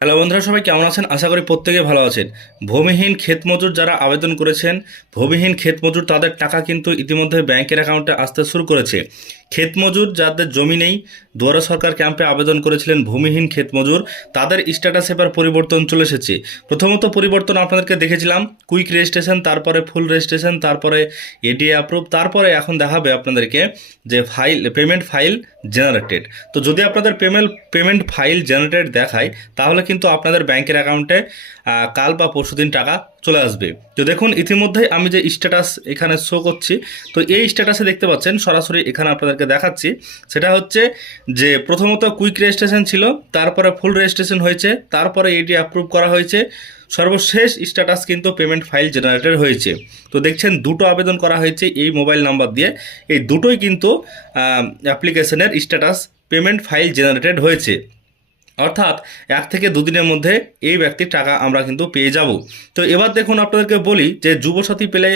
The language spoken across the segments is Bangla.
হ্যালো বন্ধুরা, সবাই কেমন আছেন? আশা করি প্রত্যেকে ভালো আছেন। ভূমিহীন ক্ষেত মজুর যারা আবেদন করেছেন, ভূমিহীন ক্ষেত মজুর তাদের টাকা কিন্তু ইতিমধ্যে ব্যাংকের অ্যাকাউন্টে আসতে শুরু করেছে। ক্ষেত মজুর যাদের জমি নেই, দুয়ারে সরকার ক্যাম্পে আবেদন করেছিলেন ভূমিহীন ক্ষেত মজুর, তাদের স্ট্যাটাস এবার পরিবর্তন চলে এসেছে। প্রথমত পরিবর্তন আপনাদেরকে দেখেছিলাম কুইক রেজিস্ট্রেশন, তারপরে ফুল রেজিস্ট্রেশন, তারপরে এডিএ অ্যাপ্রুভ, তারপরে এখন দেখাবে আপনাদেরকে যে পেমেন্ট ফাইল জেনারেটেড। তো যদি আপনাদের পেমেন্ট ফাইল জেনারেটেড দেখায়, তাহলে কিন্তু আপনাদের ব্যাংকের অ্যাকাউন্টে কাল বা পরশুদিন টাকা চলে আসবে। তো দেখুন, ইতিমধ্যেই আমি যে স্ট্যাটাস এখানে শো করছি, তো এই স্ট্যাটাসে দেখতে পাচ্ছেন সরাসরি এখানে আপনাদেরকে দেখাচ্ছি। সেটা হচ্ছে যে প্রথমত কুইক রেজিস্ট্রেশন ছিল, তারপরে ফুল রেজিস্ট্রেশন হয়েছে, তারপরে এটি অ্যাপ্রুভ করা হয়েছে, সর্বশেষ স্ট্যাটাস কিন্তু পেমেন্ট ফাইল জেনারেটেড হয়েছে। তো দেখছেন দুটো আবেদন করা হয়েছে এই মোবাইল নাম্বার দিয়ে, এই দুটোই কিন্তু অ্যাপ্লিকেশনের স্ট্যাটাস পেমেন্ট ফাইল জেনারেটেড হয়েছে। অর্থাৎ 1 থেকে 2 দিনের মধ্যে এই ব্যক্তির টাকা আমরা কিন্তু পেয়ে যাব। তো এবার দেখুন, আপনাদেরকে বলি যে যুবসাথী পেলে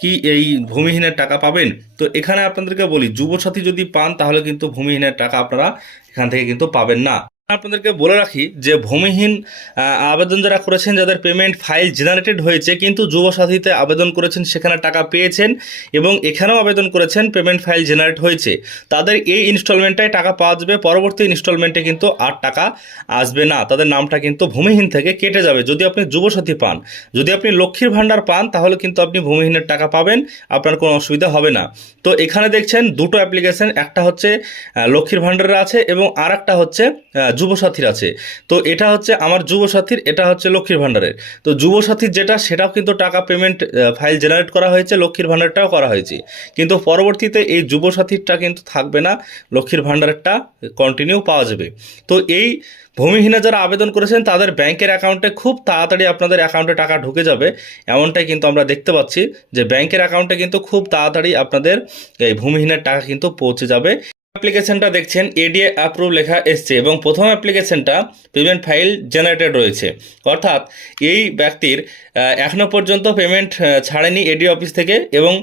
কি এই ভূমিহীনের টাকা পাবেন। তো এখানে আপনাদেরকে বলি, যুবসাথী যদি পান তাহলে কিন্তু ভূমিহীনের টাকা আপনারা এখান থেকে কিন্তু পাবেন না। আপনাদেরকে বলে রাখি যে ভূমিহীন আবেদন যারা করেছেন, যাদের পেমেন্ট ফাইল জেনারেটেড হয়েছে কিন্তু যুবসাথীতে আবেদন করেছেন, সেখানে টাকা পেয়েছেন, এবং এখানেও আবেদন করেছেন পেমেন্ট ফাইল জেনারেট হয়েছে, তাদের এই ইনস্টলমেন্টটায় টাকা পাওয়া যাবে। পরবর্তী ইনস্টলমেন্টে কিন্তু আর টাকা আসবে না, তাদের নামটা কিন্তু ভূমিহীন থেকে কেটে যাবে যদি আপনি যুবসাথী পান। যদি আপনি লক্ষ্মীর ভাণ্ডার পান তাহলে কিন্তু আপনি ভূমিহীনের টাকা পাবেন, আপনার কোনো অসুবিধা হবে না। তো এখানে দেখছেন দুটো অ্যাপ্লিকেশন, একটা হচ্ছে লক্ষ্মীর ভাণ্ডারের আছে এবং আর একটা হচ্ছে যুবসাথীর আছে। তো এটা হচ্ছে আমার যুবসাথীর, এটা হচ্ছে লক্ষ্মীর ভাণ্ডারের। তো যুবসাথীর যেটা, সেটাও কিন্তু টাকা পেমেন্ট ফাইল জেনারেট করা হয়েছে, লক্ষ্মীর ভাণ্ডারটাও করা হয়েছে, কিন্তু পরবর্তীতে এই যুবসাথীরটা কিন্তু থাকবে না, লক্ষ্মীর ভাণ্ডারেরটা কন্টিনিউ পাওয়া যাবে। তো এই ভূমিহীনে যারা আবেদন করেছেন তাদের ব্যাংকের অ্যাকাউন্টে খুব তাড়াতাড়ি আপনাদের অ্যাকাউন্টে টাকা ঢুকে যাবে, এমনটাই কিন্তু আমরা দেখতে পাচ্ছি যে ব্যাংকের অ্যাকাউন্টে কিন্তু খুব তাড়াতাড়ি আপনাদের এই ভূমিহীনের টাকা কিন্তু পৌঁছে যাবে। অ্যাপ্লিকেশনটা দেখছেন এডিএ অ্যাপ্রুভ লেখা এসছে, এবং প্রথম অ্যাপ্লিকেশনটা পেমেন্ট ফাইল জেনারেটেড রয়েছে। অর্থাৎ এই ব্যক্তির এখনও পর্যন্ত পেমেন্ট ছাড়েনি এডিএ অফিস থেকে, এবং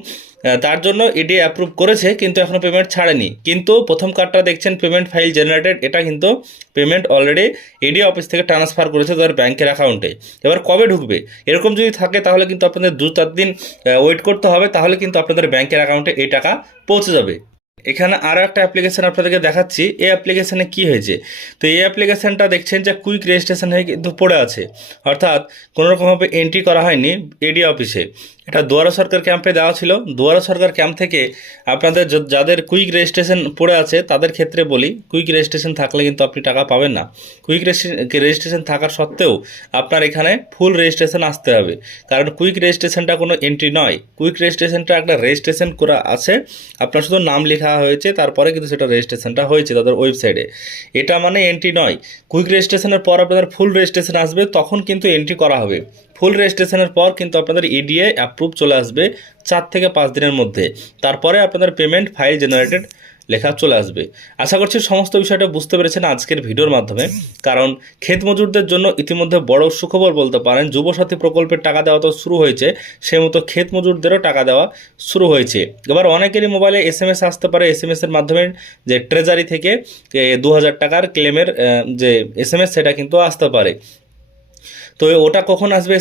তার জন্য এডি অ্যাপ্রুভ করেছে কিন্তু এখনও পেমেন্ট ছাড়েনি। কিন্তু প্রথম কার্ডটা দেখছেন পেমেন্ট ফাইল জেনারেটেড, এটা কিন্তু পেমেন্ট অলরেডি এডি অফিস থেকে ট্রান্সফার করেছে তাদের ব্যাংকের অ্যাকাউন্টে। এবার কবে ঢুকবে এরকম যদি থাকে তাহলে কিন্তু আপনাদের 2-4 দিন ওয়েট করতে হবে, তাহলে কিন্তু আপনাদের ব্যাংকের অ্যাকাউন্টে এই টাকা পৌঁছে যাবে। এখানে আরও একটা অ্যাপ্লিকেশান আপনাদেরকে দেখাচ্ছি, এই অ্যাপ্লিকেশানে কী হয়েছে। তো এই অ্যাপ্লিকেশানটা দেখছেন যে কুইক রেজিস্ট্রেশন হয়ে কিন্তু পড়ে আছে, অর্থাৎ কোনোরকমভাবে এন্ট্রি করা হয়নি এডি অফিসে। এটা দুয়ারে সরকার ক্যাম্পে দেওয়া ছিল, দুয়ারে সরকার ক্যাম্প থেকে আপনাদের যাদের কুইক রেজিস্ট্রেশন পড়ে আছে তাদের ক্ষেত্রে বলি, কুইক রেজিস্ট্রেশন থাকলে কিন্তু আপনি টাকা পাবেন না। কুইক রেজিস্ট্রেশন থাকার সত্ত্বেও আপনার এখানে ফুল রেজিস্ট্রেশন আসতে হবে, কারণ কুইক রেজিস্ট্রেশনটা কোনো এন্ট্রি নয়। কুইক রেজিস্ট্রেশনটা একটা রেজিস্ট্রেশন করা আছে, আপনার শুধু নাম লেখা হয়েছে, তারপরে কিন্তু সেটা রেজিস্ট্রেশনটা হয়েছে তাদের ওয়েবসাইটে, এটা মানে এন্ট্রি নয়। কুইক রেজিস্ট্রেশনের পর আপনাদের ফুল রেজিস্ট্রেশন আসবে, তখন কিন্তু এন্ট্রি করা হবে। ফুল রেজিস্ট্রেশনের পর কিন্তু আপনাদের এডিএ অ্যাপ্রুভ চলে আসবে 4 থেকে 5 দিনের মধ্যে, তারপরে আপনাদের পেমেন্ট ফাইল জেনারেটেড লেখা চলে আসবে। আশা করছি সমস্ত বিষয়টা বুঝতে পেরেছেন আজকের ভিডিওর মাধ্যমে, কারণ ক্ষেত মজুরদের জন্য ইতিমধ্যে বড় সুখবর বলতে পারেন, যুবসাথী প্রকল্পের টাকা দেওয়া তো শুরু হয়েছে, সে মতো ক্ষেত মজুরদেরও টাকা দেওয়া শুরু হয়েছে। এবার অনেকেরই মোবাইলে SMS আসতে পারে, SMS-এর মাধ্যমে যে ট্রেজারি থেকে 2000 টাকার ক্লেমের যে SMS সেটা কিন্তু আসতে পারে। তো ওটা কখন আসবে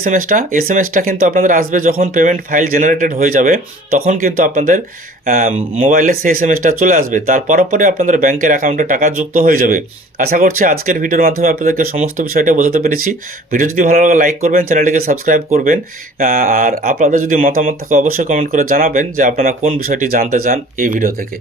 এসএমএসটা কিন্তু আপনাদের আসবে যখন পেমেন্ট ফাইল জেনারেটেড হয়ে যাবে, তখন কিন্তু আপনাদের মোবাইলে সেই এসএমএসটা চলে আসবে, তার পরে আপনাদের ব্যাংকের অ্যাকাউন্টে টাকা যুক্ত হয়ে যাবে। আশা করছি আজকের ভিডিওর মাধ্যমে আপনাদেরকে সমস্ত বিষয়টা বোঝাতে পেরেছি। ভিডিও যদি ভালো লাগে লাইক করবেন, চ্যানেলটিকে সাবস্ক্রাইব করবেন, আর আপনাদের যদি মতামত থাকে অবশ্যই কমেন্ট করে জানাবেন যে আপনারা কোন বিষয়টি জানতে চান এই ভিডিও থেকে।